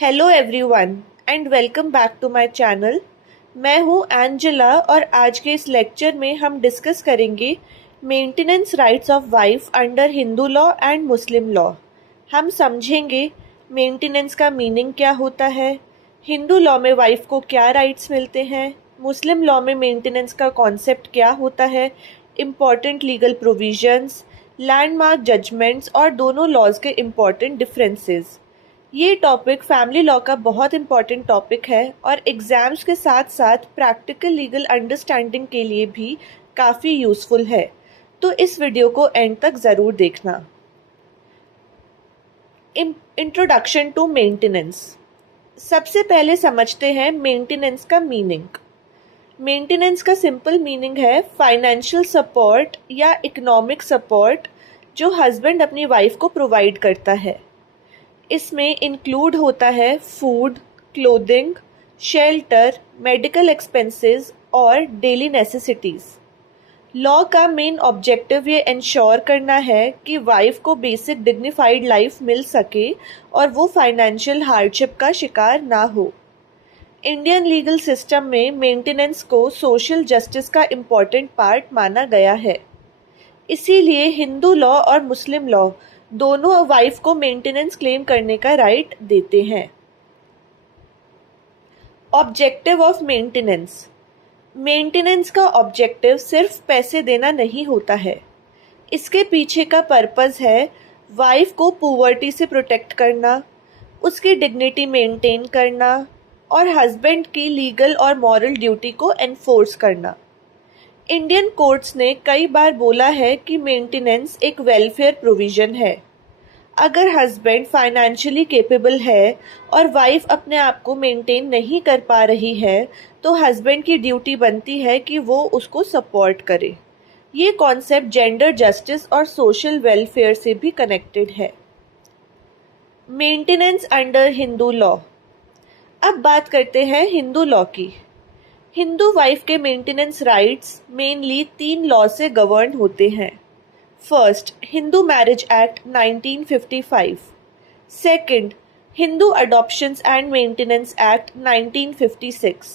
Hello everyone and welcome back to my channel. मैं हूं Angela और आज के इस लेक्चर में हम डिस्कस करेंगे maintenance rights of wife under Hindu law and Muslim law. हम समझेंगे मेंटेनेंस का मीनिंग क्या होता है, हिंदू लॉ में वाइफ को क्या राइट्स मिलते हैं, मुस्लिम लॉ में मेंटेनेंस का कॉन्सेप्ट क्या होता है, important legal provisions, landmark judgments और दोनों लॉज के इम्पॉर्टेंट डिफरेंसेस। ये टॉपिक फैमिली लॉ का बहुत इम्पॉर्टेंट टॉपिक है और एग्ज़ाम्स के साथ साथ प्रैक्टिकल लीगल अंडरस्टैंडिंग के लिए भी काफ़ी यूज़फुल है, तो इस वीडियो को एंड तक ज़रूर देखना। Introduction to maintenance. सबसे पहले समझते हैं मेंटेनेंस का मीनिंग। मेंटेनेंस का सिंपल मीनिंग है फाइनेंशियल सपोर्ट या इकोनॉमिक सपोर्ट जो हस्बैंड अपनी वाइफ को प्रोवाइड करता है। इसमें इंक्लूड होता है food, clothing, shelter, medical expenses और डेली नेसेसिटीज़। लॉ का मेन ऑब्जेक्टिव ये इंश्योर करना है कि वाइफ को बेसिक डिग्निफाइड लाइफ मिल सके और वो फाइनेंशियल हार्डशिप का शिकार ना हो। इंडियन लीगल सिस्टम में मेंटेनेंस को सोशल जस्टिस का इम्पॉर्टेंट पार्ट माना गया है। इसीलिए हिंदू लॉ और मुस्लिम लॉ दोनों वाइफ को मेंटेनेंस क्लेम करने का राइट देते हैं। Objective of maintenance. मेंटेनेंस का ऑब्जेक्टिव सिर्फ पैसे देना नहीं होता है। इसके पीछे का पर्पस है वाइफ को पॉवर्टी से प्रोटेक्ट करना, उसकी डिग्निटी मेंटेन करना और हस्बैंड की लीगल और मॉरल ड्यूटी को एनफोर्स करना। इंडियन कोर्ट्स ने कई बार बोला है कि मेंटेनेंस एक वेलफेयर प्रोविजन है। अगर हस्बैंड फाइनेंशियली कैपेबल है और वाइफ अपने आप को मेंटेन नहीं कर पा रही है तो हस्बैंड की ड्यूटी बनती है कि वो उसको सपोर्ट करे। ये कॉन्सेप्ट जेंडर जस्टिस और सोशल वेलफेयर से भी कनेक्टेड है। Maintenance under Hindu law. अब बात करते हैं हिंदू लॉ की। हिंदू वाइफ के मेंटेनेंस राइट्स मेनली 3 लॉ से गवर्न होते हैं। First, Hindu marriage act 1955। Second, Hindu adoptions and maintenance act 1956।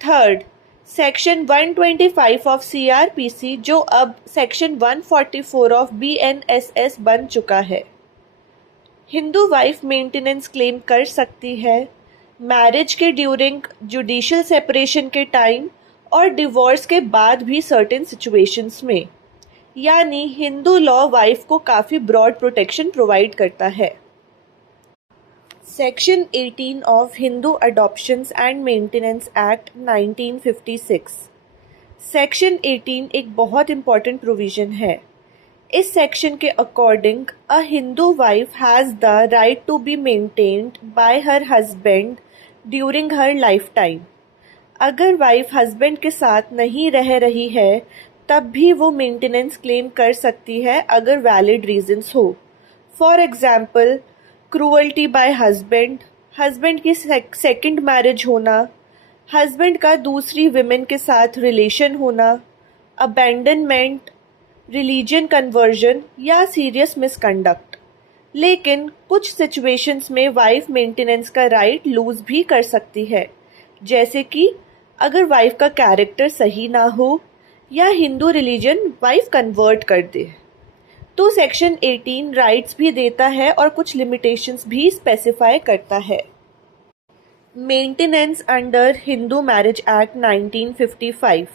Third, section 125 of CrPC जो अब सेक्शन 144 ऑफ बीएनएसएस बन चुका है। हिंदू वाइफ मेंटेनेंस क्लेम कर सकती है मैरिज के ड्यूरिंग, जुडिशियल सेपरेशन के टाइम और डिवोर्स के बाद भी सर्टेन सिचुएशंस में। यानी हिंदू लॉ वाइफ को काफ़ी ब्रॉड प्रोटेक्शन प्रोवाइड करता है। Section 18 of Hindu adoptions and maintenance act 1956। Section 18 एक बहुत इम्पॉर्टेंट प्रोविज़न है। इस सेक्शन के according a Hindu wife has the right to be maintained by her husband during her lifetime. अगर वाइफ हस्बैंड के साथ नहीं रह रही है तब भी वो मेंटेनेंस क्लेम कर सकती है अगर वैलिड रीजंस हो। For example, cruelty bye husband, husband की सेकंड मैरिज होना, हस्बैंड का दूसरी विमेन के साथ रिलेशन होना, अबैंडनमेंट, रिलीजन कन्वर्जन या सीरियस मिसकंडक्ट। लेकिन कुछ सिचुएशंस में वाइफ मेंटेनेंस का राइट लूज भी कर सकती है, जैसे कि अगर वाइफ का कैरेक्टर सही ना हो या हिंदू रिलीजन वाइफ कन्वर्ट कर दे। तो सेक्शन 18 राइट्स भी देता है और कुछ लिमिटेशंस भी स्पेसिफाई करता है। Maintenance under Hindu marriage act 1955।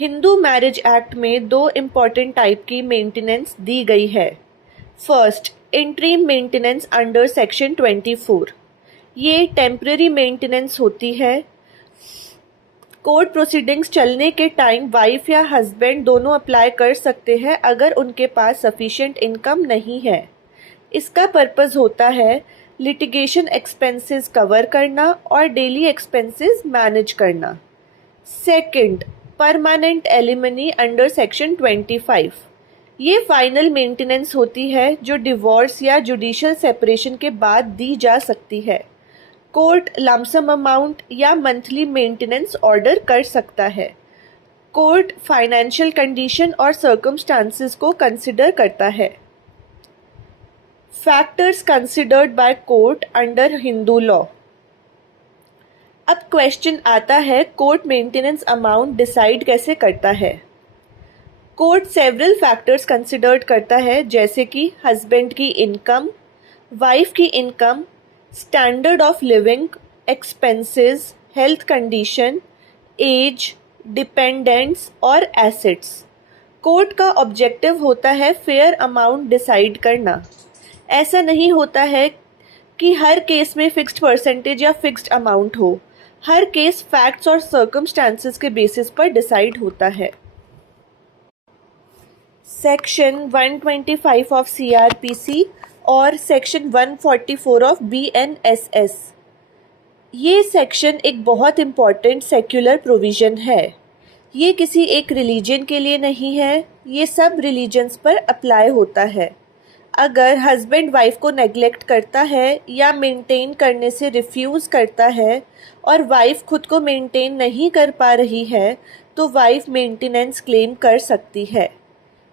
Hindu marriage act में 2 इम्पॉर्टेंट टाइप की मेंटेनेंस दी गई है। First, interim maintenance under section 24। ये टेम्पररी मेंटेनेंस होती है। कोर्ट प्रोसीडिंग्स चलने के टाइम वाइफ या हस्बैंड दोनों अप्लाई कर सकते हैं अगर उनके पास सफिशिएंट इनकम नहीं है। इसका पर्पस होता है लिटिगेशन एक्सपेंसेस कवर करना और डेली एक्सपेंसेस मैनेज करना। Second, permanent alimony under section 25। ये फाइनल मेंटेनेंस होती है जो डिवोर्स या जुडिशियल सेपरेशन के बाद दी जा सकती है। कोर्ट लमसम अमाउंट या मंथली मेंटेनेंस ऑर्डर कर सकता है। कोर्ट फाइनेंशियल कंडीशन और सर्कमस्टांसेस को कंसिडर करता है। Factors considered by court under Hindu law. अब क्वेश्चन आता है, कोर्ट मेंटेनेंस अमाउंट डिसाइड कैसे करता है। कोर्ट सेवरल फैक्टर्स कंसिडर्ड करता है, जैसे कि हस्बैंड की इनकम, वाइफ की income, standard of living, expenses, health condition, age, dependents और एसेट्स। कोर्ट का ऑब्जेक्टिव होता है फेयर अमाउंट डिसाइड करना। ऐसा नहीं होता है कि हर केस में फिक्स्ड परसेंटेज या फिक्स्ड अमाउंट हो। हर केस फैक्ट्स और सर्कमस्टांसेस के बेसिस पर डिसाइड होता है। सेक्शन 125 ऑफ सीआरपीसी और सेक्शन 144 ऑफ बीएनएसएस, ये सेक्शन एक बहुत इम्पॉर्टेंट सेक्युलर प्रोविज़न है। ये किसी एक रिलीजन के लिए नहीं है, ये सब रिलीजन्स पर अप्लाई होता है। अगर हस्बैंड वाइफ को नेग्लेक्ट करता है या मेंटेन करने से रिफ्यूज़ करता है और वाइफ खुद को मेंटेन नहीं कर पा रही है, तो वाइफ मेंटेनेंस क्लेम कर सकती है।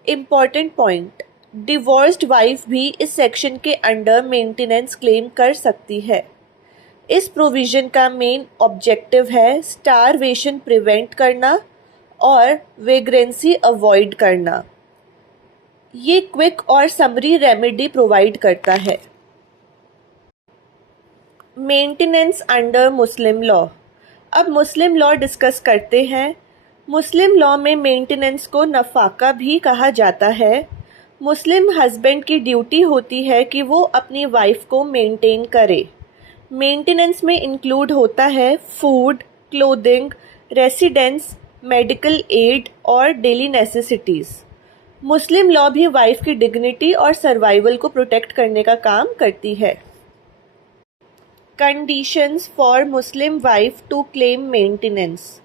इम्पॉर्टेंट पॉइंट, डिवोर्स्ड वाइफ भी इस सेक्शन के अंडर मेंटेनेंस क्लेम कर सकती है। इस प्रोविज़न का मेन ऑब्जेक्टिव है स्टारवेशन प्रिवेंट करना और वेग्रेंसी अवॉइड करना। ये क्विक और समरी रेमेडी प्रोवाइड करता है। Maintenance under Muslim law. अब मुस्लिम लॉ डिस्कस करते हैं। मुस्लिम लॉ में मेंटेनेंस को नफाका भी कहा जाता है। मुस्लिम हस्बैंड की ड्यूटी होती है कि वो अपनी वाइफ को मेंटेन करे। मेंटेनेंस में इंक्लूड होता है food, clothing, residence, medical aid और डेली नेसेसिटीज़। मुस्लिम लॉ भी वाइफ की डिग्निटी और सर्वाइवल को प्रोटेक्ट करने का काम करती है। Conditions for Muslim wife to claim maintenance.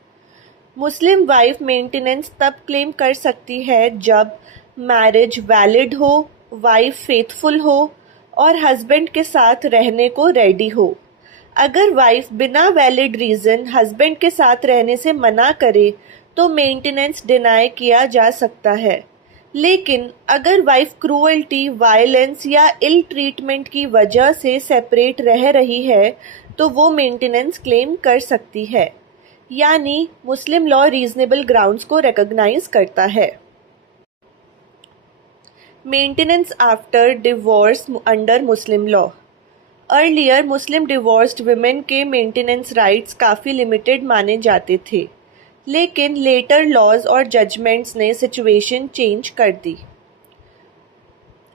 Muslim wife maintenance तब क्लेम कर सकती है जब मैरिज वैलिड हो, वाइफ फेथफुल हो और हस्बैंड के साथ रहने को रेडी हो। अगर वाइफ बिना वैलिड रीज़न हस्बैंड के साथ रहने से मना करे तो मेंटेनेंस डिनाई किया जा सकता है। लेकिन अगर वाइफ क्रूअल्टी, वायलेंस या इल ट्रीटमेंट की वजह से सेपरेट रह रही है तो वो मेंटेनेंस क्लेम कर सकती है। यानी मुस्लिम लॉ रीजनेबल ग्राउंड्स को रिकॉग्नाइज करता है। Maintenance after divorce under Muslim law. Earlier Muslim divorced women के मेंटेनेंस राइट्स काफ़ी लिमिटेड माने जाते थे, लेकिन लेटर लॉज और जजमेंट्स ने सिचुएशन चेंज कर दी।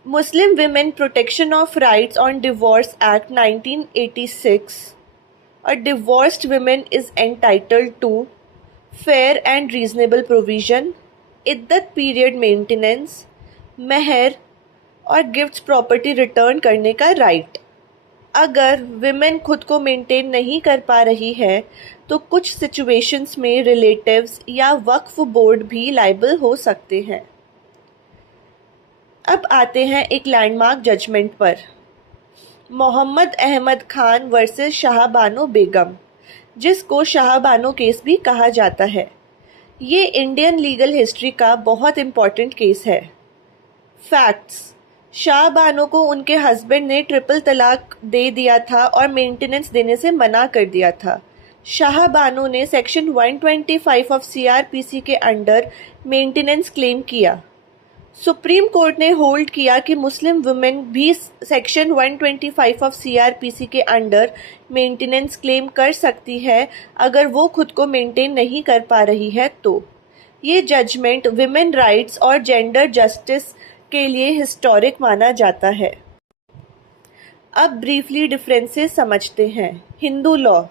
Muslim women protection of rights on divorce act 1986, a divorced woman is entitled to fair and reasonable provision, इद्दत पीरियड मेंटेनेंस, मेहर और गिफ्ट्स प्रॉपर्टी रिटर्न करने का राइट। अगर विमेन खुद को मेंटेन नहीं कर पा रही है तो कुछ सिचुएशंस में रिलेटिव्स या वक्फ बोर्ड भी लायबल हो सकते हैं। अब आते हैं एक लैंडमार्क जजमेंट पर। मोहम्मद अहमद खान वर्सेस शाहबानो बेगम, जिसको शाहबानो केस भी कहा जाता है। ये इंडियन लीगल हिस्ट्री का बहुत इम्पॉर्टेंट केस है। फैक्ट्स, शाहबानो को उनके हस्बैंड ने ट्रिपल तलाक दे दिया था और मेंटेनेंस देने से मना कर दिया था। शाहबानो ने सेक्शन 125 ऑफ सीआरपीसी के अंडर मेंटेनेंस क्लेम किया। सुप्रीम कोर्ट ने होल्ड किया कि मुस्लिम वुमेन भी सेक्शन 125 ऑफ सीआरपीसी के अंडर मेंटेनेंस क्लेम कर सकती है अगर वो खुद को मेंटेन नहीं कर पा रही है तो। ये जजमेंट विमेन राइट्स और जेंडर जस्टिस के लिए हिस्टोरिक माना जाता है। अब ब्रीफली डिफरेंसेस समझते हैं। Hindu law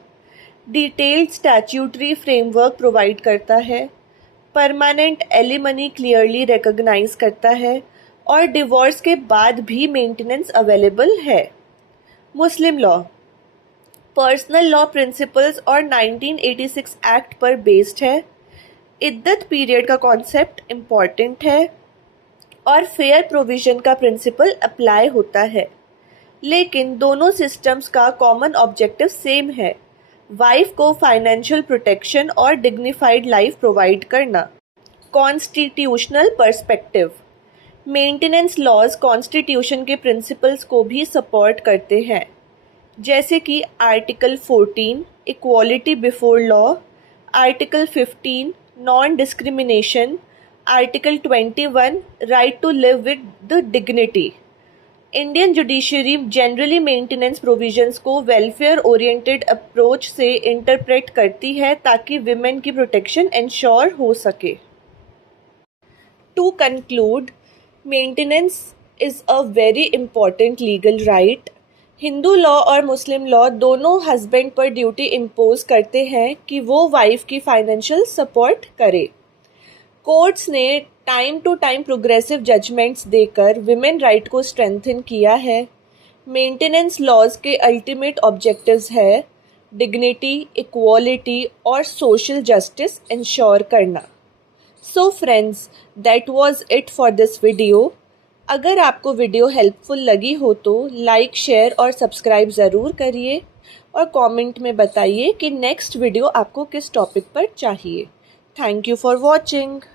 detailed statutory framework provide करता है, परमानेंट एलिमनी क्लियरली रिकॉग्नाइज करता है और डिवोर्स के बाद भी मेंटेनेंस अवेलेबल है। Muslim law personal law principles और 1986 एक्ट पर बेस्ड है। इद्दत पीरियड का कॉन्सेप्ट इम्पॉर्टेंट है और फेयर प्रोविजन का प्रिंसिपल अप्लाई होता है। लेकिन दोनों सिस्टम्स का कॉमन ऑब्जेक्टिव सेम है, वाइफ को फाइनेंशियल प्रोटेक्शन और डिग्निफाइड लाइफ प्रोवाइड करना। Constitutional perspective, maintenance laws constitution के प्रिंसिपल्स को भी सपोर्ट करते हैं, जैसे कि article 14 equality before law, article 15 non discrimination, article 21 right to live with the dignity. Indian judiciary generally maintenance provisions को वेलफेयर ओरिएंटेड अप्रोच से इंटरप्रेट करती है ताकि विमेन की प्रोटेक्शन इंश्योर हो सके। To conclude, maintenance is a very important legal right. Hindu law और Muslim law दोनों हस्बैंड पर ड्यूटी इम्पोज करते हैं कि वो वाइफ की फाइनेंशियल सपोर्ट करे। कोर्ट्स ने time to time progressive judgments देकर विमेन राइट को स्ट्रेंथन किया है। मेंटेनेंस लॉज के अल्टीमेट ऑब्जेक्टिव्स है डिग्निटी, इक्वालिटी और सोशल जस्टिस इंश्योर करना। So friends, that was it for this video. अगर आपको वीडियो हेल्पफुल लगी हो तो लाइक, शेयर और सब्सक्राइब ज़रूर करिए और कमेंट में बताइए कि नेक्स्ट वीडियो आपको किस टॉपिक पर चाहिए। Thank you for watching.